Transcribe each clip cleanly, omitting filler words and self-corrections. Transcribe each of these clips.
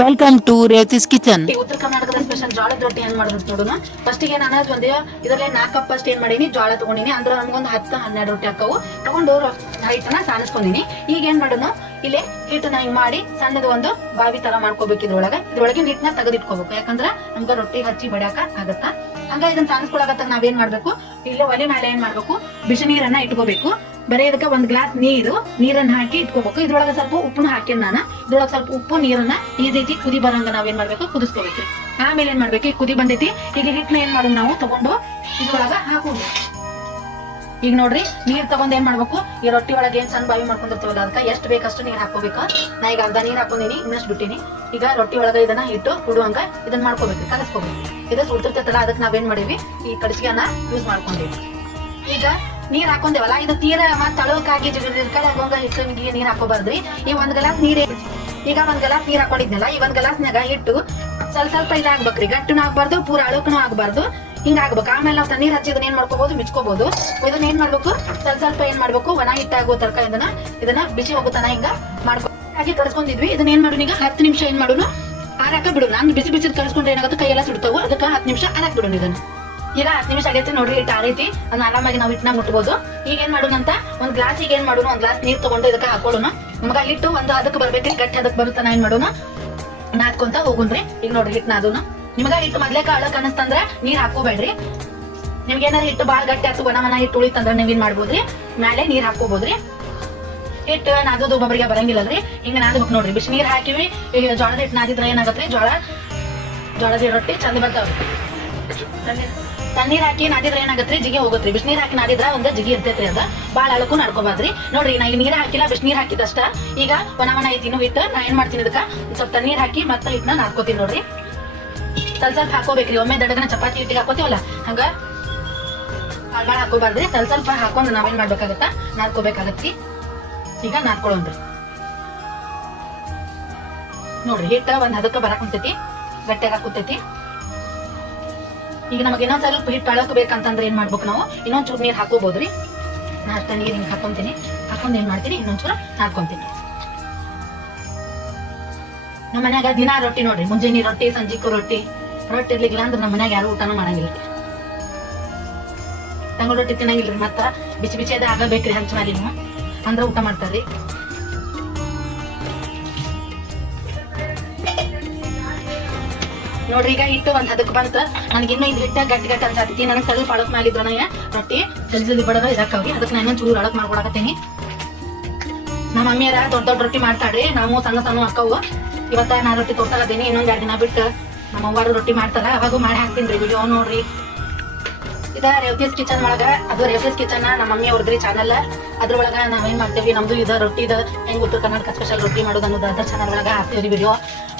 Welcome to ರೇವತಿಸ್ kitchen. ಉತ್ತರ ಕರ್ನಾಟಕದ special ಜೋಳದ ರೊಟ್ಟಿ ಹೆಂಗ್ ಮಾಡೋದು ನೋಡೋಣ. ಫಸ್ಟಿಗೆ ನಾನು ಒಂದೇ ಇದರಲ್ಲಿ 4 ಕಪ್ ಅಷ್ಟು ಏನ್ ಮಾಡೀನಿ ಜೋಳ ತಗೊಂಡಿನಿ. ಅಂದ್ರೆ ನಮ್ಗೊಂದು 10-12 ರೊಟ್ಟಿ ಹಾಕವು ತಗೊಂಡು ಹಿಟ್ಟನ್ನ ಸಾನಿಸ್ಕೊಂಡಿನಿ. ಈಗ ಏನ್ ಮಾಡೋಣ, ಇಲ್ಲಿ ಹಿಟ್ಟನ್ನ ಹಿಂಗ್ ಮಾಡಿ ಸಣ್ಣದ ಒಂದು ಬಾವಿ ತರ ಮಾಡ್ಕೋಬೇಕು. ಇದ್ರೊಳಗೆ ಹಿಟ್ಟನ್ನ ತೆಗೆದಿಟ್ಕೋಬೇಕು, ಯಾಕಂದ್ರ ನಮ್ಗ ರೊಟ್ಟಿ ಹಚ್ಚಿ ಬಡ್ಯಾಕ ಆಗತ್ತ. ಹಂಗ ಇದನ್ನ ಸಾನಿಸ್ಕೊಳಕತ್ತಾಗ ನಾವೇನ್ ಮಾಡ್ಬೇಕು, ಇಲ್ಲಿ ಒಲೆ ಮೇಲೆ ಏನ್ ಮಾಡ್ಬೇಕು, ಬಿಸಿ ನೀರನ್ನ ಇಟ್ಕೋಬೇಕು. ಬರೀ ಇದಕ್ಕೆ 1 ಗ್ಲಾಸ್ ನೀರನ್ನ ಹಾಕಿ ಇಟ್ಕೋಬೇಕು. ಇದ್ರೊಳಗ ಸ್ವಲ್ಪ ಉಪ್ಪನ್ನ ಹಾಕಿ ನಾನು ಇದ್ರೊಳಗ ಸ್ವಲ್ಪ ಉಪ್ಪು ನೀರನ್ನ ಈ ರೀತಿ ಕುದಿ ಬರಂಗ ನಾವೇನ್ ಮಾಡ್ಬೇಕು, ಕುದಿಸ್ಕೋಬೇಕು. ಆಮೇಲೆ ಏನ್ ಮಾಡ್ಬೇಕು, ಈಗ ಕುದಿ ಬಂದೈತಿ. ಈಗ ಹಿಟ್ಟನ್ನ ಏನ್ ಮಾಡೋದು, ನಾವು ತಗೊಂಡು ಇದ್ರೊಳಗ ಹಾಕೋದು. ಈಗ ನೋಡ್ರಿ, ನೀರ್ ತಗೊಂಡ್ ಏನ್ ಮಾಡ್ಬೇಕು, ಈ ರೊಟ್ಟಿ ಒಳಗೆ ಏನ್ ಸಣ್ಣ ಬಾವಿ ಮಾಡ್ಕೊಂಡಿರ್ತೀವಲ್ಲ, ಅದಕ್ಕೆ ಎಷ್ಟು ಬೇಕಷ್ಟು ನೀರ್ ಹಾಕೋಬೇಕು. ನಾ ಈಗ ಅರ್ಧ ನೀರ್ ಹಾಕೊಂಡಿನಿ, ಇನ್ನಷ್ಟು ಬಿಟ್ಟಿನಿ. ಈಗ ರೊಟ್ಟಿ ಒಳಗ ಇದನ್ನ ಇಟ್ಟು ಕುಡುವಂಗ ಇದನ್ನ ಮಾಡ್ಕೋಬೇಕು, ಕಲಸ್ಕೋಬೇಕು. ಇದು ಸುಡ್ತಿರ್ತೈತಲ್ಲ, ಅದಕ್ಕೆ ನಾವೇನ್ ಮಾಡೀವಿ, ಈ ಕಡಸಿಗೆನ ಯೂಸ್ ಮಾಡ್ಕೊಂಡಿವಿ. ಈಗ ನೀರ್ ಹಾಕೊಂಡೇವಲ್ಲ, ಇದು ತೀರ ಮತ್ ತಳಕಾಗಿ ಜಿಗಂಗ ಹಿಟ್ಟಿಗೆ ನೀರ್ ಹಾಕೋಬಾರ್ದ್ರಿ. ಈ 1 ಗ್ಲಾಸ್ ನೀರ್, ಈಗ 1 ಗ್ಲಾಸ್ ನೀರ್ ಹಾಕೊಂಡಿದ್ನಲ್ಲ, ಈ 1 ಗ್ಲಾಸ್ನಾಗ ಹಿಟ್ಟು ಸ್ವಲ್ಪ ಇದಾಗ್ಬೇಕ್ರಿ. ಗಟ್ಟಿನೂ ಆಗ್ಬಾರ್ದು, ಪೂರ ಅಳುಕನೂ ಆಗ್ಬಾರ್ದು, ಹಿಂಗ ಆಗ್ಬೇಕು. ಆಮೇಲೆ ನಾವು ತಣ್ಣೀರ್ ಹಚ್ಚಿ ಇದನ್ನ ಏನ್ ಮಾಡ್ಕೋಬಹುದು, ಮಿಚ್ಕೋಬಹುದು. ಇದನ್ನ ಏನ್ ಮಾಡ್ಬೇಕು, ಸ್ವಲ್ಪ ಏನ್ ಮಾಡ್ಬೇಕು, ಒಣ ಹಿಟ್ಟಾಗೋ ತರಕ ಇದನ್ನ ಬಿಸಿ ಹೋಗುತ್ತಾನ ಹಿಂಗ ಮಾಡ್ಕೊ ಹಾಗೆ ಕಳ್ಸ್ಕೊಂಡಿದ್ವಿ. ಇದನ್ನ ಏನ್ ಮಾಡೋಣ, ಈಗ 10 ನಿಮಿಷ ಏನ್ ಮಾಡೋಣ, ಆರಾಕ ಬಿಡೋಣ. ಹಂಗ ಬಿಸಿ ಬಿಸಿ ಕಳ್ಸ್ಕೊಂಡ್ರೆ ಏನಾಗುತ್ತೆ, ಕೈ ಎಲ್ಲ ಸುಡ್ತಾವು. ಅದಕ್ಕೆ 10 ನಿಮಿಷ ಆರಾಕ್ ಬಿಡೋಣ. ಇದನ್ನ ಈಗ 10 ನಿಮಿಷ ಆಗೈತಿ ನೋಡ್ರಿ, ಹಿಟ್ಟು ಆರೈತಿ. ಅದನ್ನ ಆರಾಮಾಗಿ ನಾವು ಹಿಟ್ಟನ್ನ ಮುಟ್ಬೋದು. ಈಗ ಏನ್ ಮಾಡೋಣ ಅಂತ, 1 ಗ್ಲಾಸಿಗೆ ಏನ್ ಮಾಡೋಣ, 1 ಗ್ಲಾಸ್ ನೀರ್ ತಗೊಂಡು ಇದಕ್ಕೆ ಹಾಕೊಳ್ಳೋಣ. ನಮಗ ಹಿಟ್ಟು ಒಂದು ಅದಕ್ಕೆ ಬರ್ಬೇಕ್ರಿ, ಗಟ್ಟಿ ಅದಕ್ಕೆ ಬರುತ್ತಾನ ಏನ್ ಮಾಡೋಣ, ನಾದ್ಕೊಂತ ಹೋಗುನ್ರಿ. ಈಗ ನೋಡ್ರಿ ಹಿಟ್ಟು ನಾದೂನು. ನಿಮಗ ಹಿಟ್ಟು ಮೊದ್ಲೇಕ ಅಳಕ್ ಅನಸ್ತಂದ್ರ ನೀರ್ ಹಾಕೋಬೇಡ್ರಿ. ನಿಮ್ಗೆ ಏನಾರ ಹಿಟ್ಟು ಬಾಳ್ ಗಟ್ಟಿ ಆತು, ಒಣ ಹಿಟ್ಟು ಉಳಿತಂದ್ರ ನೀವೇನ್ ಮಾಡ್ಬೋದ್ರಿ, ಮ್ಯಾಲೆ ನೀರ್ ಹಾಕೋಬೋದ್ರಿ. ಹಿಟ್ಟು ನಾದೋದು ಒಬ್ಬೊಬ್ಬರಿಗೆ ಬರಂಗಿಲ್ಲದ್ರಿ. ಹಿಂಗ ನಾದ್ಬೇಕು ನೋಡ್ರಿ. ಬಿಸಿ ನೀರ್ ಹಾಕಿವಿ. ಈಗ ಜೋಳದ ಹಿಟ್ಟು ನಾದಿದ್ರ ಏನಾಗತ್ರಿ, ಜೋಳದ ರೊಟ್ಟಿ ಚಂದ ಬರ್ತಾವ್ರಿ. ತಣ್ಣೀರ್ ಹಾಕಿ ನಾದಿದ್ರೆ ಏನಾಗತ್ರಿ, ಜಿಗಿ ಹೋಗತ್ರಿ. ಬಿಸಿನೀರ್ ಹಾಕಿ ನಾದಿದ್ರ ಒಂದ್ ಜಿಗಿ ಇರ್ತೈತ್ರಿ. ಅದ ಬಾಳ ಅಳಕು ನಡ್ಕೋಬಾರ್ದ್ರಿ. ನೋಡ್ರಿ, ನಾ ಈಗ ನೀರ್ ಹಾಕಿಲ್ಲ, ಬಿಸಿನೀರ್ ಹಾಕಿದಷ್ಟ. ಈಗ ಒಣ ಐತಿ ಇನ್ನು ಹಿಟ್ಟು. ನಾ ಏನ್ ಮಾಡ್ತೀನಿ, ಇದಕ್ಕ ಸ್ವಲ್ಪ ತಣ್ಣೀರ್ ಹಾಕಿ ಮತ್ತೆ ಹಿಟ್ಟನ್ನ ನಾದ್ಕೋತೀನಿ ನೋಡ್ರಿ. ಸ್ವಲ್ಪ ಹಾಕೋಬೇಕ್ರಿ. ಒಮ್ಮೆ ದಡಗನ ಚಪಾತಿ ಹಿಟ್ಟಿಗೆ ಹಾಕೋತೀವಲ್ಲ, ಹಂಗ ಬಾಳ ಹಾಕೋಬಾರ್ದ್ರಿ. ಸ್ವಲ್ಪ ಹಾಕೊಂಡ್ ನಾವೇನ್ ಮಾಡ್ಬೇಕಾಗತ್ತ, ನಾದ್ಕೋಬೇಕಾಗತ್ತಿ. ಈಗ ನಾದ್ಕೊಳ್ಳೋನ್ರಿ. ನೋಡ್ರಿ, ಹಿಟ್ಟ ಒಂದ್ ಹದಕ್ಕ ಬರಾಕ್ ಕುಂತೈತಿ, ಗಟ್ಟಿಯಾಗ ಹಾಕುತ್ತೈತಿ. ಈಗ ನಮಗೆ ಇನ್ನೊಂದ್ ಸ್ವಲ್ಪ ಹಿಟ್ಟು ಅಳಕ್ ಬೇಕಂತಂದ್ರೆ ಏನ್ ಮಾಡ್ಬೇಕು, ನಾವು ಇನ್ನೊಂದ್ ಚೂರು ನೀರ್ ಹಾಕೋಬಹುದ್ರಿ. ನಾ ಅಷ್ಟ ನೀರ್ ಹಿಂಗ್ ಹಾಕೊಂತೀನಿ. ಹಾಕೊಂಡ್ ಏನ್ ಮಾಡ್ತೀನಿ, ಇನ್ನೊಂಚೂರು ನಾದ್ಕೊಂತೀನಿ. ನಮ್ಮ ಮನ್ಯಾಗ ದಿನ ರೊಟ್ಟಿ ನೋಡ್ರಿ, ಮುಂಜಾನೆ ರೊಟ್ಟಿ, ಸಂಜಿಕ್ಕೂ ರೊಟ್ಟಿ ಇರ್ಲಿಲ್ಲ ಅಂದ್ರೆ ನಮ್ಮ ಮನ್ಯಾಗ ಯಾರು ಊಟನೂ ಮಾಡಂಗಿಲ್ಲ. ತಂಗಳು ರೊಟ್ಟಿ ತಿನ್ನಂಗಿಲ್ರಿ. ಮತ್ತ ಬಿಸಿ ಬಿಸಿ ಅದ ಆಗಬೇಕ್ರಿ, ಹಂಚ ಮಾಡಿ ಅಂದ್ರ ಊಟ ಮಾಡ್ತಾರ್ರಿ. ನೋಡ್ರಿ, ಈಗ ಹಿಟ್ಟು ಒಂದ್ ಹದಕ್ ಬಂತ. ನನಗೆ ಇನ್ನೂ ಇದು ಹಿಟ್ಟ ಗಟ್ಟಿ ಅನ್ಸಾತಿ. ನನಗೆ ಸ್ವಲ್ಪ ಅಳಕ್ ಮಾಡಿದ್ರ ರೊಟ್ಟಿ ಜಲ್ದಿ ಬಡದ ಇದಾಕವ್ರಿ. ಅದಕ್ಕೆ ನಾನು ಚೂರು ಅಳಕ್ ಮಾಡ್ಕೊಡಕತ್ತೀನಿ. ನಮ್ಮ ಮಮ್ಮಿಯರ ದೊಡ್ಡ ರೊಟ್ಟಿ ಮಾಡ್ತಾಳ್ರಿ, ನಾವು ಸಣ್ಣ ಅಕ್ಕವು. ಇವತ್ತ ನಾ ರೊಟ್ಟಿ ತೋರ್ಸಾಕತ್ತೀನಿ. ಇನ್ನೊಂದ್ 2 ದಿನ ಬಿಟ್ಟು ನಮ್ಮ ಅವ್ವಾರು ರೊಟ್ಟಿ ಮಾಡ್ತಾರ, ಅವಾಗೂ ಮಾಡಿ ಹಾಕ್ತೀನಿ ವಿಡಿಯೋ ನೋಡ್ರಿ. ಇದ ರೇವತಿಸ್ ಕಿಚನ್ ಒಳಗ, ಅದು ರೇವತಿಸ್ ಕಿಚನ್ ನಮ್ಮ ಮಮ್ಮಿ ಅವ್ರದ್ರಿ ಚಾನಲ್. ಅದ್ರೊಳಗ ನಾವೇನ್ ಮಾಡ್ತೇವಿ, ನಮ್ದು ಇದ ರೊಟ್ಟಿ ಹೆಂಗ್ ಉತ್ತರ ಕರ್ನಾಟಕ ಸ್ಪೆಷಲ್ ರೊಟ್ಟಿ ಮಾಡೋದು ಅನ್ನೋದು ಅದ್ರ ಚಾನಲ್ ಒಳಗ ಹಾಕ್ತೀವ್ರಿ ವಿಡಿಯೋ.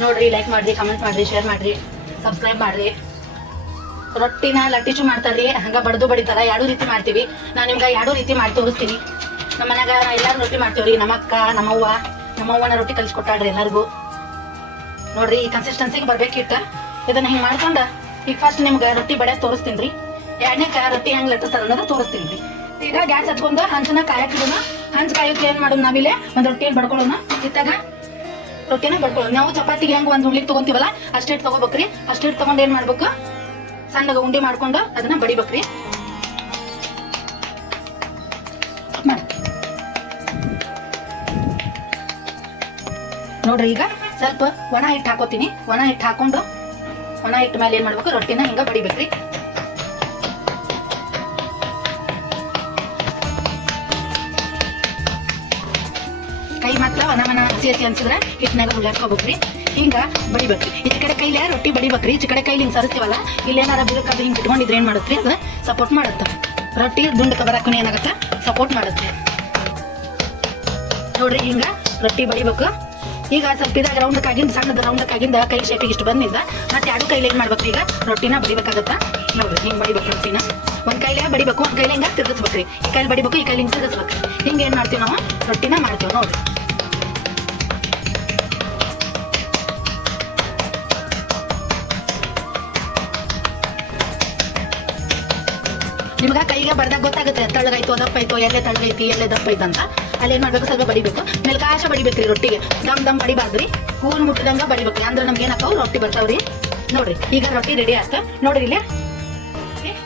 ನೋಡ್ರಿ, ಲೈಕ್ ಮಾಡ್ರಿ, ಕಮೆಂಟ್ ಮಾಡ್ರಿ, ಶೇರ್ ಮಾಡ್ರಿ, ಸಬ್ಸ್ಕ್ರೈಬ್ ಮಾಡ್ರಿ. ರೊಟ್ಟಿನ ಲಟ್ಟಿಚು ಮಾಡ್ತಾರ್ರಿ, ಹಂಗ ಬಡ್ದು ಬಡಿತಾರ. 2 ರೀತಿ ಮಾಡ್ತೀವಿ. ನಾನ್ ನಿಮ್ಗ 2 ರೀತಿ ಮಾಡಿ ತೋರಿಸ್ತೀನಿ. ನಮ್ಮ ಮನ್ಯಾಗ ಎಲ್ಲಾರು ರೊಟ್ಟಿ ಮಾಡ್ತೇವ್ರಿ. ನಮ್ಮ ಅಕ್ಕ, ನಮ್ಮವ್ವನ ರೊಟ್ಟಿ ಕಲ್ಸ್ಕೊಟ್ಟಾಳ್ರಿ ಎಲ್ಲರಿಗೂ. ನೋಡ್ರಿ, ಈ ಕನ್ಸಿಸ್ಟೆನ್ಸಿಗೆ ಬರ್ಬೇಕಿತ್ತ. ಇದನ್ನ ಹಿಂಗ್ ಮಾಡ್ಕೊಂಡ ಈಗ ಫಸ್ಟ್ ನಿಮ್ಗ ರೊಟ್ಟಿ ಬಡ್ಯಾಕ್ ತೋರಿಸ್ತೀನಿ. 2ನೇ ರೊಟ್ಟಿ ಹೆಂಗ್ ಲಟ್ಟಿಸ್ತಾರ ಅನ್ನೋದು ತೋರಿಸ್ತೀನಿ. ಈಗ ಗ್ಯಾಸ್ ಹಚ್ಕೊಂಡು ಹಂಚನ ಕಾಯಕ್ಕಿಡೋಣ. ಹಂಚ್ ಕಾಯಕ್ಕೆ ಏನ್ ಮಾಡೋಣ, ನಾವಿಲ್ಲೇ ಒಂದ್ ರೊಟ್ಟಿಯನ್ನು ಬಡ್ಕೊಳ್ಳೋಣ. ಇತ್ತಾಗ ರೊಟ್ಟಿನ ಬಡ್ಕೊಳ್ಳೋಣ. ನಾವು ಚಪಾತಿಗೆ ಹೆಂಗ್ ಒಂದ್ ಉಳ್ಳಿಗೆ ತಗೊಂತೀವಲ್ಲ, ಅಷ್ಟೇ ತಗೋಬೇಕ್ರಿ. ಅಷ್ಟೇ ತಗೊಂಡ್ ಏನ್ ಮಾಡ್ಬೇಕು, ಸಣ್ಣಗ ಉಂಡಿ ಮಾಡ್ಕೊಂಡು ಅದನ್ನ ಬಡಿಬೇಕ್ರಿ. ನೋಡ್ರಿ, ಈಗ ಸ್ವಲ್ಪ ಒಣ ಹಿಟ್ಟು ಹಾಕೋತೀನಿ. ಒಣ ಹಿಟ್ಟು ಹಾಕೊಂಡು ಒಣ ಹಿಟ್ಟು ಮೇಲೆ ಏನ್ ಮಾಡ್ಬೇಕು, ರೊಟ್ಟಿನ ಹಿಂಗ ಬಡಿಬೇಕ್ರಿ. ಕೈ ಮಾತ್ರ ಒಣ ಹಸಿ ಅನ್ಸಿದ್ರೆ ಹಿಟ್ಟನಾಗ ಹುಳ್ಳಾಡ್ಕೋಬೇಕ್ರಿ. ಹಿಂಗ ಬಡಿಬೇಕ್ರಿ. ಈಚೆ ಕಡೆ ಕೈಲಿ ರೊಟ್ಟಿ ಬಡಿಬೇಕ್ರಿ. ಈಚೆ ಕಡೆ ಕೈಲಿ ಹಿಂಗ್ ಸರಿಸ್ತೀವಲ್ಲ, ಇಲ್ಲೇನಾರ ಬಿಡಕಾದ್ರೆ ಹಿಂಗ್ ಇಟ್ಕೊಂಡಿದ್ರೆ ಏನ್ ಮಾಡುತ್ರಿ, ಅದ ಸಪೋರ್ಟ್ ಮಾಡುತ್ತ. ರೊಟ್ಟಿ ದುಂಡಕ ಬರಾಕೂ ಏನಾಗತ್ತ, ಸಪೋರ್ಟ್ ಮಾಡುತ್ತೆ. ನೋಡ್ರಿ, ಹಿಂಗ ರೊಟ್ಟಿ ಬಡಿಬೇಕು. ಈಗ ಸ್ವಲ್ಪ ಇದಾಗ ರೌಂಡಕ್ಕಾಗಿಂದ, ಸಣ್ಣದ ರೌಂಡಕ್ಕಾಗಿಂದ ಕೈ ಶೇಪಿಗೆ ಇಷ್ಟು ಬಂದಿದ್ದ ಮತ್ತೆ 2 ಕೈಲಿ ಏನ್ ಮಾಡ್ಬೇಕ್ರಿ, ಈಗ ರೊಟ್ಟಿನ ಬಡಿಬೇಕಾಗತ್ತ. ನೋಡ್ರಿ, ಹಿಂಗ್ ಬಡಿಬೇಕು ರೊಟ್ಟಿನ. ಒಂದ್ ಕೈಲೇ ಬಡಿಬೇಕು, ಒಂದ್ ಕೈಲಿ ಹಿಂಗ ತಿರ್ಗಿಸ್ಬೇಕ್ರಿ. ಈ ಕೈಲಿ ಬಡಿಬೇಕು, ಈ ಕೈಲಿ ಹಿಂಗ್ ತಿರ್ಗಿಸ್ಬೇಕ್ರಿ. ಹಿಂಗ ಏನ್ ಮಾಡ್ತೀವಿ, ನಾವು ರೊಟ್ಟಿನ ಮಾಡ್ತೀವಿ. ನೋಡ್ರಿ, ನಿಮ್ಗ ಕೈಗೆ ಬರ್ದಾಗ ಗೊತ್ತಾಗುತ್ತೆ, ತಳ್ಳಗೈತೋ ದಪ್ಪ ಐತೋ, ಎಲ್ಲೇ ತಳ್ಳಗೈತಿ ಎಲ್ಲೇ ದಪ್ಪ ಐತಂತ. ಅಲ್ಲಿ ಏನ್ ಮಾಡ್ಬೇಕು, ಸ್ವಲ್ಪ ಬಡಿಬೇಕು. ಮೇಲ್ಕಾಶ ಬಡಿಬೇಕ್ರಿ ರೊಟ್ಟಿಗೆ. ದಮ್ ಬಡಿಬಾರ್ದ್ರಿ. ಹೂಲ್ ಮುಟ್ಟಿದಂಗ ಬಡಿಬೇಕ್ರಿ. ಅಂದ್ರೆ ನಮ್ಗೆ ಏನಾಕವು ರೊಟ್ಟಿ ಬರ್ತಾವ್ರಿ. ನೋಡ್ರಿ ಈಗ ರೊಟ್ಟಿ ರೆಡಿ ಆತ. ನೋಡ್ರಿ ಇಲ್ಲೇ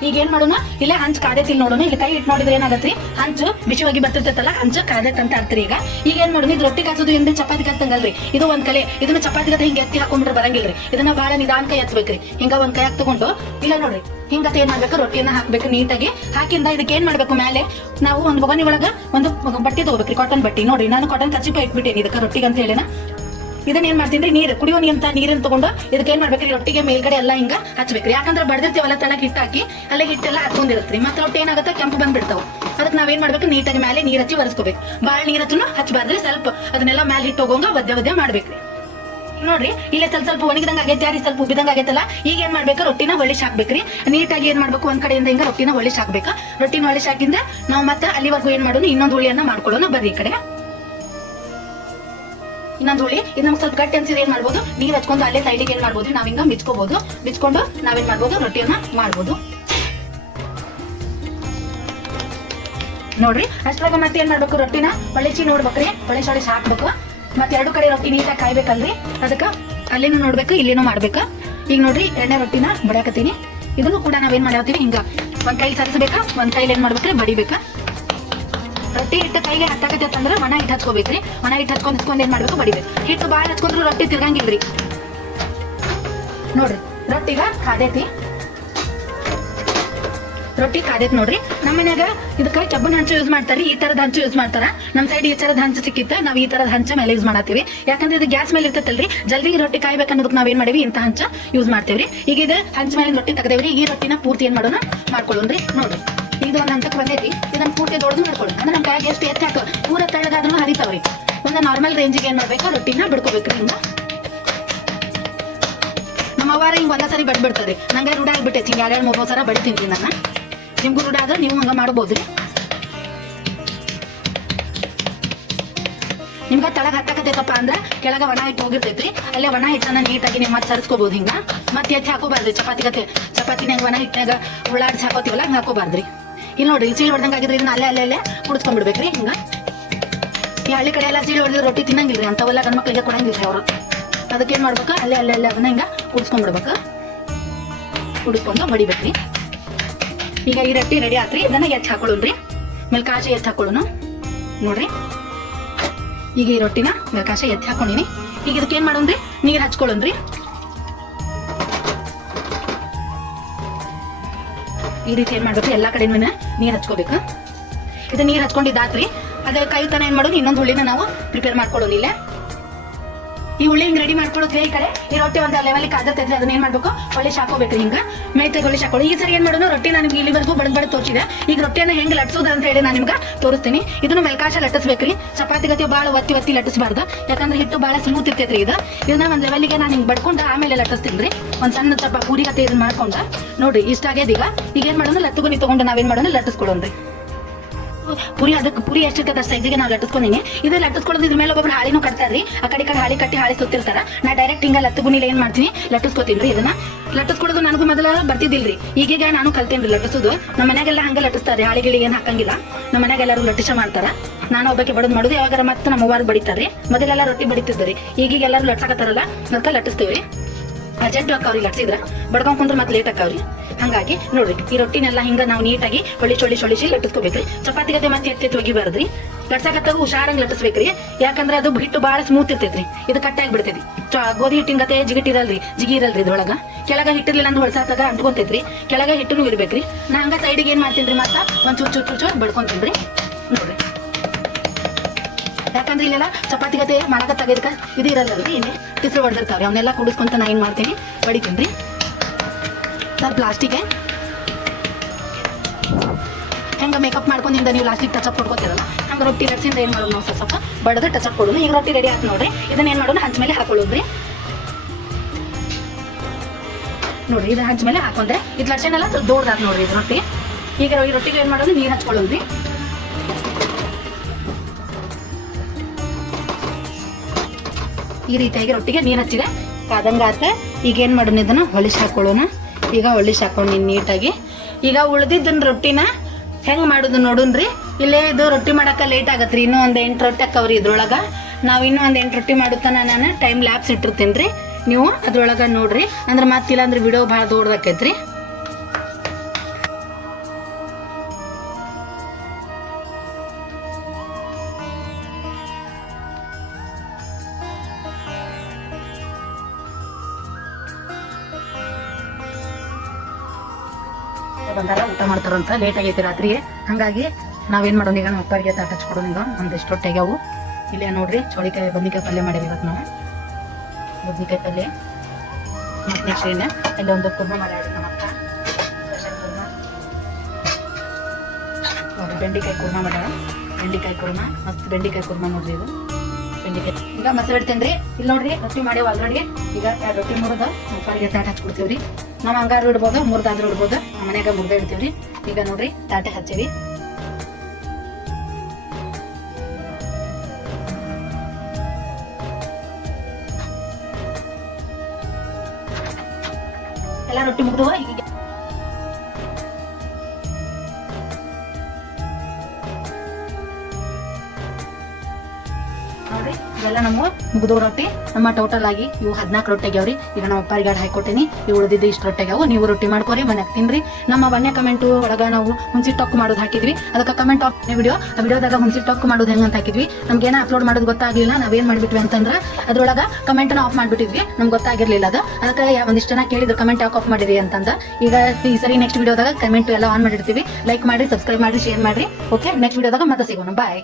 ಈಗ ಏನ್ ಮಾಡೋಣ, ಇಲ್ಲೇ ಹಂಚ್ ಕಾದೈತಿಲ್ ನೋಡೋಣ. ಇಲ್ಲಿ ಕೈ ಇಟ್ಟು ನೋಡಿದ್ರೆ ಏನಾಗತ್ರಿ, ಹಂಚು ಬಿಸಿವಾಗಿ ಬರ್ತಿರ್ತೈತಲ್ಲ, ಹಂಚು ಕಾದೈತ್ ಅಂತ ಅರ್ತ್ರಿ. ಈಗ ಏನ್ ಮಾಡೋಣ, ಇದು ರೊಟ್ಟಿ ಕಾಸೋದು ಏನ್ರಿ ಚಪಾತಿ ಕಾಸ್ತಂಗಲ್ರಿ. ಇದು ಒಂದ್ ಕಲೆ. ಇದನ್ನ ಚಪಾತಿ ಗತ ಹಿಂಗೆ ಎತ್ತಿ ಹಾಕೊಂಡ್ರೆ ಬರಂಗಿಲ್ರಿ. ಇದನ್ನ ಬಹಳ ನಿಧಾನಕ ಎತ್ತಬೇಕ್ರಿ. ಹಿಂಗ ಒಂದ್ ಕೈಯಾಗ ತಗೊಂಡು ಇಲ್ಲ ನೋಡ್ರಿ ಹಿಂಗತ ಏನ್ ಮಾಡ್ಬೇಕು, ರೊಟ್ಟಿಯನ್ನ ಹಾಕ್ಬೇಕು ನೀಟಾಗಿ. ಹಾಕಿಂದ ಇದಕ್ಕೆ ಏನ್ ಮಾಡ್ಬೇಕು, ಮೇಲೆ ನಾವು ಒಂದು ಬೊಗನಿ ಒಳಗ ಒಂದು ಬಟ್ಟೆ ತಗೋಬೇಕ್ರಿ, ಕಾಟನ್ ಬಟ್ಟೆ. ನೋಡ್ರಿ ನಾನು ಕಾಟನ್ ಕಚ್ಚಿಪ ಇಟ್ಬಿಟ್ಟೇನಿ ಇದಕ್ಕೆ ರೊಟ್ಟಿಗೆ ಅಂತ ಹೇಳಿನ. ಇದನ್ನ ಏನ್ ಮಾಡ್ತೀನಿ, ನೀರ್ ಕುಡಿಯೋ ಅಂತ ನೀರನ್ನ ತಗೊಂಡು ಇದಕ್ಕೆ ಏನ್ ಮಾಡ್ಬೇಕ್ರಿ, ರೊಟ್ಟಿಗೆ ಮೇಲ್ಗಡೆ ಎಲ್ಲ ಹಿಂಗ ಹಚ್ಬೇಕ್ರಿ. ಯಾಕಂದ್ರೆ ಬಡ್ದಿರ್ತೀವಲ್ಲ ತಳಕ್ ಹಿಟ್ಟು ಹಾಕಿ ಅಲ್ಲೇ ಹಿಟ್ಟೆಲ್ಲ ಹತ್ಕೊಂಡಿರತ್ರಿ. ಮತ್ತೆ ರೊಟ್ಟಿ ಏನಾಗುತ್ತೆ, ಕೆಂಪು ಬಂದ್ಬಿಡ್ತಾವ. ಅದಕ್ಕೆ ನಾವೇನ್ ಮಾಡ್ಬೇಕು, ನೀಟಾಗಿ ಮೇಲೆ ನೀರ್ ಹಚ್ಚಿ ಒರೆಸ್ಕೋಬೇಕು. ಬಾಳ ನೀರ್ ಹಚ್ಚನು ಹಚ್ಚಬಾರ್ದ್ರಿ, ಸ್ವಲ್ಪ ಅದನ್ನೆಲ್ಲ ಮೇಲೆ ಹಿಟ್ಟು ಹೋಗೋಂಗ ಒದ್ದೆ ಮಾಡ್ಬೇಕ್ರಿ. ನೋಡ್ರಿ ಇಲ್ಲೇ ಸ್ವಲ್ಪ ಒಣಗಿದಂಗ ಆಗೈತೆ, ಸ್ವಲ್ಪ ಉಬ್ಬಿದಂಗ ಆಗೈತಲ್ಲ. ಈಗ ಏನ್ ಮಾಡ್ಬೇಕು, ರೊಟ್ಟಿನ ಒಳಿಶ್ ಹಾಕ್ಬೇಕ್ರಿ. ನೀಟಾಗಿ ಏನ್ ಮಾಡ್ಬೇಕು, ಒಂದ್ ಕಡೆಯಿಂದ ಹಿಂಗ ರೊಟ್ಟಿನ ಒಳಿಶ್ ಹಾಕ್ಬೇಕು. ರೊಟ್ಟಿನ ಒಳಿಶ್ ಹಾಕಿಂದ ನಾವು ಮತ್ತೆ ಅಲ್ಲಿವರೆಗೂ ಏನ್ ಮಾಡೋಣ, ಇನ್ನೊಂದು ಹುಳಿಯನ್ನ ಮಾಡ್ಕೊಳ್ಳೋಣ. ಬರ್ರಿ ಈ ಕಡೆ ಇನ್ನೊಂದು ಹುಳಿ. ಇದು ನಮ್ಗೆ ಸ್ವಲ್ಪ ಗಟ್ಟಿ ಅನ್ಸಿದ್ರೆ ಏನ್ ಮಾಡ್ಬೋದು, ನೀರ್ ಹಚ್ಕೊಂಡು ಅಲ್ಲೇ ಸೈಡಿಗೆ ಏನ್ ಮಾಡ್ಬೋದು, ನಾವ್ ಹಿಂಗ ಮಿಚ್ಕೊಂಡು ನಾವೇನ್ ಮಾಡ್ಬೋದು, ರೊಟ್ಟಿಯನ್ನ ಮಾಡ್ಬೋದು. ನೋಡ್ರಿ ಅಷ್ಟ್ರಾಗ ಮತ್ತೆ ಏನ್ ಮಾಡ್ಬೇಕು, ರೊಟ್ಟಿನ ಒಳಿಸಿ ನೋಡ್ಬೇಕ್ರಿ. ಒಳಿಸಿ ಹಾಕ್ಬೇಕು. ಮತ್ತೆ ಎರಡು ಕಡೆ ರೊಟ್ಟಿ ನೀಟಾಗಿ ಕಾಯ್ಬೇಕಲ್ರಿ. ಅದಕ್ಕ ಅಲ್ಲಿನೂ ನೋಡ್ಬೇಕು, ಇಲ್ಲಿನೂ ಮಾಡ್ಬೇಕು. ಈಗ ನೋಡ್ರಿ ಎಣ್ಣೆ ರೊಟ್ಟಿನ ಬಡಿಯಾಕತ್ತೀನಿ. ಇದನ್ನು ಕೂಡ ನಾವೇನ್ ಮಾಡತ್ತೀವಿ, ಹಿಂಗ ಒಂದ್ ಕೈಲಿ ಸರಿಸ್ಬೇಕಾ, ಒಂದ್ ಕೈಲಿ ಏನ್ ಮಾಡ್ಬೇಕ್ರಿ, ಬಡಿಬೇಕಾ. ರೊಟ್ಟಿ ಹಿಟ್ಟು ಕೈಗೆ ಹತ್ತಾಕತ್ತಂದ್ರೆ ಒಣ ಹಿಟ್ಟು ಹಚ್ಕೋಬೇಕ್ರಿ. ಒಣ ಹಿಟ್ಟು ಹಚ್ಕೊಂಡ್ ಏನ್ ಮಾಡ್ಬೇಕು, ಬಡಿಬೇಕು. ಹಿಟ್ಟು ಬಾಳ ಹಚ್ಕೊಂಡ್ರು ರೊಟ್ಟಿ ತಿರ್ಗಂಗಿಲ್ರಿ. ನೋಡ್ರಿ ರೊಟ್ಟಿಗ ಕಾದೈತಿ, ರೊಟ್ಟಿ ಕಾದೈತಿ ನೋಡ್ರಿ. ನಮ್ಮ ಮನ್ಯಾಗ ಇದಕ್ಕ ಕಬ್ಬನ್ ಹಂಚು ಯೂಸ್ ಮಾಡ್ತಾರಿ, ಈ ತರದ ಹಂಚು ಯೂಸ್ ಮಾಡ್ತಾರ. ನಮ್ ಸೈಡ್ ಈ ತರದ ಹಂಚು ಸಿಕ್ಕಿತ್ತ, ನಾವ್ ಈ ತರದ ಹಂಚ ಮೇಲೆ ಯೂಸ್ ಮಾಡತ್ತೀವಿ. ಯಾಕಂದ್ರೆ ಇದು ಗ್ಯಾಸ್ ಮೇಲೆ ಇರ್ತೈತಲ್ರಿ, ಜಲ್ದಿ ರೊಟ್ಟಿ ಕಾಯ್ಬೇಕನ್ನೋದಕ್ಕೆ ನಾವೇನ್ ಮಾಡಿವಿ, ಇಂತ ಹಂಚ ಯೂಸ್ ಮಾಡ್ತೇವ್ರಿ. ಈಗ ಇದು ಹಂಚ ಮೇಲೆ ರೊಟ್ಟಿ ತೆಗ್ದೇವ್ರಿ. ಈ ರೊಟ್ಟಿನ ಪೂರ್ತಿ ಏನ್ ಮಾಡೋಣ, ಮಾಡ್ಕೊಳ್ಳೋಣ್ರಿ. ನೋಡ್ರಿ ಇದು ಒಂದ್ ಹಂತಕ್ಕೆ ಬಂದೈತಿ. ಇದನ್ನ ಪೂರ್ತಿ ದೊಡ್ಡದು ಮಾಡ್ಕೊಳ್ಳಿ. ಅಂದ್ರೆ ನಮ್ ಕೈಯಾಗ ಎಷ್ಟು ಎತ್ತಿ ಹಾಕೋ ಪೂರ ತಳ್ಳಗಾದ್ರೂ ಹರಿತಾವ್ರಿ. ಒಂದು ನಾರ್ಮಲ್ ರೇಂಜಿಗೆ ಏನ್ ಮಾಡ್ಬೇಕು, ರೊಟ್ಟಿನ ಬಿಡ್ಕೋಬೇಕ್ರಿ. ಹಿಂಗ ನಮ್ಮ ಅವ್ವಾರ ಹಿಂಗ್ ಒಂದ ಸರಿ ಬಡ್ಬಿಡ್ತಾರೆ. ನಂಗೆ ರೂಢ ಆಗ್ಬಿಟ್ಟೈತಿ, ಹಿಂಗ 2-3 ಸಲ ಬಡಿತೀನಿ ನನ್ನ. ನಿಮ್ಗೂ ರೂಢ ಆದ್ರೆ ನೀವು ಹಂಗ ಮಾಡ್ಬೋದ್ರಿ. ನಿಮ್ಗ ತಳಗ ಹತ್ತಕತ್ತೈತಪ್ಪ ಅಂದ್ರ ಕೆಳಗ ಒಣ ಹಿಟ್ಟು ಹೋಗಿರ್ತೈತ್ರಿ. ಅಲ್ಲೇ ಒಣ ಹಿಟ್ಟನ್ನ ನೀಟಾಗಿ ನೀವು ಮತ್ತೆ ಸರಿಸ್ಕೋಬಹುದು. ಹಿಂಗ ಮತ್ತೆ ಎತ್ತಿ ಹಾಕೋಬಾರ್ದ್ರಿ. ಚಪಾತಿನ ಒಣ ಹಿಟ್ನಾಗ ಉಳ್ಳಾಡ್ಸಿ ಹಾಕೋತೀವಲ್ಲ, ಹಂಗ ಹಾಕೋಬಾರ್ದ್ರಿ. ಇಲ್ಲಿ ನೋಡ್ರಿ ಸೀಳ್ ಹೊಡ್ದಂಗ ಆಗಿದ್ರೆ ಇದನ್ನ ಅಲ್ಲೇ ಕುಡಿಸ್ಕೊಂಡ್ಬಿಡ್ಬೇಕ್ರಿ. ಹಿಂಗ ಈ ಹಳ್ಳಿ ಕಡೆ ಎಲ್ಲ ಸೀಳ್ ಹೊಡೆದ್ರೆ ರೊಟ್ಟಿ ತಿನ್ನಂಗಿಲ್ರಿ, ಅಂತವೆಲ್ಲ ಗಂಡ್ ಮಕ್ಳಿಗೆ ಕೊಡಂಗಿಲ್ರಿ ಅವರು. ಅದಕ್ಕೆ ಏನ್ ಮಾಡ್ಬೇಕು, ಅಲ್ಲೇ ಅದನ್ನ ಹಿಂಗ ಕುಡಿಸ್ಕೊಂಡ್ಬಿಡ್ಬೇಕು. ಕುಡಿಸ್ಕೊಂಡು ಬಡಿಬೇಕ್ರಿ. ಈಗ ಈ ರೊಟ್ಟಿ ರೆಡಿ ಆತ್ರಿ. ಇದನ್ನ ಎತ್ತಿ ಹಾಕೊಳ್ಳೋಣ್ರಿ, ಮೆಲ್ಕಾಶ ಎತ್ತಿ ಹಾಕೊಳ್ಳೋಣ. ನೋಡ್ರಿ ಈಗ ಈ ರೊಟ್ಟಿನ ಮೆಲ್ಕಾಶ ಎತ್ತಿ ಹಾಕೊಂಡಿನಿ. ಈಗ ಇದಕ್ಕೆ ಏನ್ ಮಾಡೋಣ್ರಿ, ನೀರ್ ಹಚ್ಕೊಳ್ಳೋಣ್ರಿ. ಈ ರೀತಿ ಏನ್ ಮಾಡ್ಬೇಕು, ಎಲ್ಲಾ ಕಡೆ ನೀರ್ ಹಚ್ಕೋಬೇಕು. ಇದು ನೀರ್ ಹಚ್ಕೊಂಡಿದ್ದಾತ್ರಿ. ಅದ್ರ ಕೈ ತನ ಏನ್ ಮಾಡೋದು, ಇನ್ನೊಂದು ಹುಳಿನ ನಾವು ಪ್ರಿಪೇರ್ ಮಾಡ್ಕೊಳ್ಳೋದಿಲ್ಲ. ಈ ಹುಳಿ ಹಿಂಗ್ ರೆಡಿ ಮಾಡ್ಕೊಳ್ಳೋದ್ರಿ. ಈ ಕಡೆ ಈ ರೊಟ್ಟಿ ಒಂದು ಲೆವೆಲ್ ಕಾದಿರ್ತೈತ್ರಿ. ಅದನ್ನ ಏನ್ ಮಾಡ್ಬೇಕು, ಒಳ್ಳಿಶ್ ಹಾಕೋಬೇಕ್ರಿ. ಹಿಂಗ ಮೇಯ್ತಾಗ ಒಳ್ಳಿಶ್ ಹಾಕೊಳ್ಳಿ. ಈ ಸರಿ ಏನ್ ಮಾಡೋಣ, ರೊಟ್ಟಿ ನಾನು ನಿಮ್ಗೆ ಇಲ್ಲಿವರೆಗೂ ಬಡದ್ ತೋರಿಸಿದೆ. ಈಗ ರೊಟ್ಟಿಯನ್ನ ಹೆಂಗ್ ಲಟ್ಸೋದು ಅಂತ ಹೇಳಿ ನಾನು ನಿಮ್ಗೆ ತೋರಿಸ್ತೀನಿ. ಇದನ್ನು ಮೆಲ್ಕಾಶ ಲಟ್ಟಿಸ್ಬೇಕ್ರಿ. ಚಪಾತಿ ಗತಿ ಬಾಳ ಒತ್ತಿ ಲಟ್ಟಿಸಬಾರ್ದು. ಯಾಕಂದ್ರೆ ಹಿಟ್ಟು ಬಾಳ ಸ್ಮೂತ್ ಇರ್ತೈತ್ರಿ. ಇದನ್ನ ಒಂದ್ ಲೆವೆಲ್ಗೆ ನಾನು ಹಿಂಗ್ ಬಡ್ಕೊಂಡು ಆಮೇಲೆ ಲಟ್ಟಿಸ್ತೀನಿ. ಒಂದ್ ಸಣ್ಣ ಪೂರಿ ಗತಿ ಇದನ್ನ ಮಾಡ್ಕೊಂಡ ನೋಡ್ರಿ ಇಷ್ಟ ಆಗ್ಯದ. ಈಗ ಏನ್ ಮಾಡೋಣ, ಲಟ್ಟುಗುನಿ ತಗೊಂಡು ನಾವೇನ್ ಮಾಡೋಣ, ಲಟ್ಟಿಸ್ಕೊಳ್ಳೋಣ್ರಿ. ಪುರಿ ಎಷ್ಟಿರ್ತದ ಸೈಜಿಗೆ ನಾವು ಲಟ್ಟಿಸ್ಕೊಂಡಿನಿ. ಇದು ಲಟ್ಟಿಸ್ಕೊಳ್ಳೋದು. ಇದ್ರ ಮೇಲೆ ಒಬ್ಬೊಬ್ರು ಹಾಳಿನೂ ಕಟ್ತಾರ್ರಿ. ಆ ಕಡೆ ಹಾಳಿ ಕಟ್ಟಿ ಹಾಳಿ ಸುತ್ತಿರ್ತಾರ. ನಾ ಡೈರೆಕ್ಟ್ ಹಿಂಗ ಲತ್ತುಗುನಿಲಿ ಏನ್ ಮಾಡ್ತೀನಿ, ಲಟ್ಟಿಸ್ಕೊತೀನಿ. ಇದನ್ನ ಲಟ್ಟಿಸ್ಕೊಳ್ಳೋದು ನನಗೂ ಮೊದಲ ಬರ್ತಿದ್ದಿಲ್ರಿ. ಈಗೀಗ ನಾನು ಕಲ್ತೇನ್ರಿ ಲಟ್ಟಿಸೋದು. ನಮ್ಮ ಮನ್ಯಾಗೆಲ್ಲ ಹಂಗ ಲಟ್ಟಿಸ್ತಾರೆ, ಹಾಳಿಗಿಳಿ ಏನ್ ಹಾಕಂಗಿಲ್ಲ. ನಮ್ಮ ಮನ್ಯಾಗ ಎಲ್ಲರೂ ಲಟ್ಟಿಸ ಮಾಡ್ತಾರ. ನಾನು ಒಬ್ಬಕ್ಕೆ ಬಡದ್ ಮಾಡೋದು. ಯಾವಾಗಾರ ಮತ್ತೆ ನಮ್ಮ ಅವ್ವಾರು ಬಡಿತಾರ್ರಿ. ಮೊದಲೆಲ್ಲ ರೊಟ್ಟಿ ಬಡಿತಿದ್ರಿ. ಈಗೀಗ ಎಲ್ಲರೂ ಲಟ್ಸಾಕತ್ತಾರಲ್ಲ, ಅದಕ್ಕೆ ಲಟ್ಟಿಸ್ತೇವ್ರಿ. ಅರ್ಜೆಂಟ್ ಹಾಕವ್ರಿ, ಲಟ್ಸಿದ್ರ ಬಡ್ಕೊಂಡ್ ಕುಂದ್ರೆ ಮತ್ತೆ ಲೇಟ್ ಹಾಕವ್ರಿ. ಹಂಗಾಗಿ ನೋಡ್ರಿ ಈ ರೊಟ್ಟಿನೆಲ್ಲ ಹಿಂಗ ನಾವು ನೀಟಾಗಿ ಹೊಳಿಸಿ ಲಟ್ಟಿಸ್ಕೋಬೇಕ್ರಿ. ಚಪಾತಿ ಗತೆ ಮತ್ತೆ ಎತ್ತಿ ಒಗಿಬಾರ್ದ್ರಿ. ಲಟ್ಸಾಕತ್ತಾಗ ಹುಷಾರಂಗ್ ಲಟ್ಟಿಸ್ಬೇಕ್ರಿ. ಯಾಕಂದ್ರೆ ಅದು ಹಿಟ್ಟು ಬಾಳ ಸ್ಮೂತ್ ಇರ್ತೈತ್ರಿ. ಇದು ಕಟ್ಟಾಗಿ ಬಿಡ್ತೈತಿ. ಗೋಧಿ ಹಿಟ್ಟಿನ ಗತೆ ಜಿಗಿ ಇರಲ್ರಿ ಇದ್ರೊಳಗ. ಕೆಳಗ ಹಿಟ್ಟಿರ್ಲಿಲ್ಲ ಅಂದ್ರೆ ಹೊಳ್ಸಾತಾಗ ಅಂಟ್ಕೊಂತೈತ್ರಿ. ಕೆಳಗ ಹಿಟ್ಟನು ಇರ್ಬೇಕ್ರಿ. ನಾ ಹಂಗ ಸೈಡಿಗೆ ಏನ್ ಮಾಡ್ತೀನ್ರಿ, ಮತ್ತ ಒಂದ್ ಚೂರ್ ಬಡ್ಕೊಂತೀನ್ರಿ. ನೋಡ್ರಿ ಯಾಕಂದ್ರೆ ಇಲ್ಲೆಲ್ಲ ಚಪಾತಿ ಗತೆ ಮಾಡಕತ್ತಾಗ ಇದಕ್ಕ ಇದು ಇರಲ್ರಿ, ಇಲ್ಲಿ ತಿಸ್ರು ಹೊಡೆದಿರ್ತಾವ್ರಿ. ಅವನ್ನೆಲ್ಲ ಕುಡಿಸ್ಕೊಂತ ನಾ ಏನ್ ಮಾಡ್ತೀನಿ, ಬಡಿತೀನ್ರಿ. ಪ್ಲಾಸ್ಟಿಕ್ ಹೆಂಗ ಮೇಕಪ್ ಮಾಡ್ಕೊಂಡಿಂದ ನೀವು ಲಾಸ್ಟಿಕ್ ಟಚ್ ಅಪ್ ಕೊಡ್ಕೋತಿರಲ್ಲ, ಹಂಗ ರೊಟ್ಟಿ ಲಟ್ಸಿಂದ ಏನ್ ಮಾಡೋದು, ನಾವು ಸ್ವಲ್ಪ ಬಡದು ಟಚ್ ಅಪ್ ಕೊಡೋಣ. ಈಗ ರೊಟ್ಟಿ ರೆಡಿ ಆಯ್ತು ನೋಡ್ರಿ. ಇದನ್ನ ಏನ್ ಮಾಡೋಣ, ಹಂಚ ಮೇಲೆ ಹಾಕೊಳ್ಳೋದ್ರಿ. ನೋಡ್ರಿ ಇದನ್ನ ಹಂಚ ಮೇಲೆ ಹಾಕೊಂಡ್ರೆ ಇದು ಲಟ್ಸೆನೆಲ್ಲ ದೊಡ್ಡದಾತ್ ನೋಡ್ರಿ ಇದು ರೊಟ್ಟಿ. ಈಗ ಈ ರೊಟ್ಟಿಗೆ ಏನ್ ಮಾಡೋದು, ನೀರ್ ಹಚ್ಕೊಳ್ಳೋದ್ರಿ. ಈ ರೀತಿಯಾಗಿ ರೊಟ್ಟಿಗೆ ನೀರ್ ಹಚ್ಚಿದೆ, ಕಾದಂಗಾತ. ಈಗ ಏನ್ ಮಾಡೋಣ, ಇದನ್ನ ಹೊಳಿಸಿ ಹಾಕೊಳ್ಳೋಣ. ಈಗ ಹೊಳಿಸಿ ಹಾಕೊಂಡು ನೀಟಾಗಿ. ಈಗ ಉಳ್ದಿದ್ದನ್ ರೊಟ್ಟಿನ ಹೆಂಗ್ ಮಾಡುದು ನೋಡುನ್ರಿ. ಇಲ್ಲೇ ಇದು ರೊಟ್ಟಿ ಮಾಡಾಕ ಲೇಟ್ ಆಗತ್ರಿ. ಇನ್ನೂ ಒಂದ್ 8 ರೊಟ್ಟಿ ಹಾಕವ್ರಿ ಇದ್ರೊಳಗ. ನಾವು ಇನ್ನೂ ಒಂದು 8 ರೊಟ್ಟಿ ಮಾಡುತ್ತಾನ ನಾನು ಟೈಮ್ ಲ್ಯಾಬ್ಸ್ ಇಟ್ಟಿರ್ತೀನಿ ರೀ, ನೀವು ಅದ್ರೊಳಗೆ ನೋಡ್ರಿ. ಅಂದ್ರೆ ಮತ್ತಿಲ್ಲ ಅಂದ್ರೆ ವಿಡಿಯೋ ಭಾಳ ದೊಡ್ಡದಾಕೈತ್ರಿ. ಬಂದಾರ ಊಟ ಮಾಡ್ತಾರಂತ, ಲೇಟ್ ಆಗೈತಿ ರಾತ್ರಿ. ಹಂಗಾಗಿ ನಾವೇನ್ ಮಾಡೋಣ ಈಗ, ನಮ್ಮ ಅಪ್ಪರಿಗೆ ತಾಟ ಹಚ್ಕೊಡೋಣ. ಈಗ ಒಂದಿಷ್ಟು ರೊಟ್ಟಿ ಆಗ್ಯಾವು. ಇಲ್ಲೇ ನೋಡ್ರಿ, ಚೌಳಿಕಾಯಿ ಬದ್ನಿಕಾಯಿ ಪಲ್ಯ ಮಾಡೀವಿ ಇವತ್ತು ನಾವು. ಬದ್ನಿಕಾಯಿ ಪಲ್ಯ ಮತ್ತು ನೆಕ್ಸ್ಟ್ ಏನ ಇಲ್ಲಿ ಒಂದು ಕುರ್ಮ ಮಾಡ್ಯಾಡ್ರಿ ನಮ್ಮ ಅಕ್ಕ, ಸ್ಪೆಷಲ್ ಕುರ್ಮ. ಬೆಂಡಿಕಾಯಿ ಕುರ್ಮ ಮಾಡ್ಯಾರ, ಬೆಂಡಿಕಾಯಿ ಕುರ್ಮ ಮಸ್ತ್ ಬೆಂಡಿಕಾಯಿ ಕುರ್ಮ ನೋಡ್ರಿ. ಇದು ಬೆಂಡಿಕಾಯಿ ಈಗ ಮೊಸರು ಇಡ್ತೇನ್ರಿ. ಇಲ್ಲಿ ನೋಡ್ರಿ ರೊಟ್ಟಿ ಮಾಡೇವು ಆಲ್ರೆಡಿ. ಈಗ 2 ರೊಟ್ಟಿ ಮುರಿದ ಅಪ್ಪರಿಗೆ ತಾಟ ಹಚ್ಕೊಡ್ತೀವ್ರಿ. ನಾವು ಹಂಗಾರು ಇಡ್ಬೋದು, ಮುರ್ದಾದ್ರೂ ಇಡ್ಬೋದು. ನಮ್ಮ ಮನ್ಯಾಗ ಮುರ್ದ ಇಡ್ತೀವ್ರಿ. ಈಗ ನೋಡ್ರಿ ತಾಟೆ ಹಚ್ಚೇವಿ. ಎಲ್ಲ ರೊಟ್ಟಿ ಮುಗ್ದವ. ಈಗ ನೋಡ್ರಿ ಇವೆಲ್ಲ ನಮ್ಮ ಮುಗ್ದು ರೊಟ್ಟಿ. ನಮ್ಮ ಟೋಟಲ್ ಆಗಿ ಇವು 14 ರೊಟ್ಟಿ ಆಗ್ಯಾವ್ರಿ. ಈಗ ನಾವು ಅಪ್ಪರಿಗೆ ಹಾಕೊಟ್ಟಿನಿ. ಇವು ಉಳಿದಿದ್ದು ಇಷ್ಟು ರೊಟ್ಟಿ ಆಗ್ಯಾವು. ನೀವು ರೊಟ್ಟಿ ಮಾಡ್ಕೊರಿ, ಮನ್ಯಾಗ ತಿನ್ರಿ. ನಮ್ಮ ಬನ್ನೆ ಕಮೆಂಟ್ ಒಳಗ ನಾವು ಹುಣಸಿ ಟೊಕ್ ಮಾಡೋದು ಹಾಕಿದ್ವಿ. ಅದಕ್ಕೆ ಕಮೆಂಟ್ ಆಫ್ ವಿಡಿಯೋದಾಗ ಹುಣಸಿ ಟೊಕ್ ಮಾಡೋದು ಹೆಂಗಂತ ಹಾಕಿದ್ವಿ. ನಮ್ಗೇನ ಅಪ್ಲೋಡ್ ಮಾಡೋದು ಗೊತ್ತಾಗ್ಲಿಲ್ಲ. ನಾವೇನ್ ಮಾಡ್ಬಿಟ್ವಿ ಅಂತಂದ್ರ ಅದ್ರೊಳಗ ಕಮೆಂಟ್ ಆಫ್ ಮಾಡ್ಬಿಟ್ಟಿದ್ವಿ. ನಮ್ಗೆ ಗೊತ್ತಾಗಿರ್ಲಿಲ್ಲ ಅದು. ಅದಕ್ಕೆ ಒಂದಿಷ್ಟು ಜನ ಕೇಳಿದ್ರು ಕಮೆಂಟ್ ಯಾಕೆ ಆಫ್ ಮಾಡಿರಿ ಅಂತಂದ. ಈಗ ಈ ಸರಿ ನೆಕ್ಸ್ಟ್ ವಿಡಿಯೋದಾಗ ಕಮೆಂಟ್ ಎಲ್ಲ ಆನ್ ಮಾಡಿರ್ತೀವಿ. ಲೈಕ್ ಮಾಡಿ, ಸಬ್ಸ್ಕ್ರೈಬ್ ಮಾಡಿ, ಶೇರ್ ಮಾಡ್ರಿ. ಓಕೆ, ನೆಕ್ಸ್ಟ್ ವಿಡಿಯೋದಾಗ ಮತ್ತೆ ಸಿಗೋಣ. ಬಾಯ್.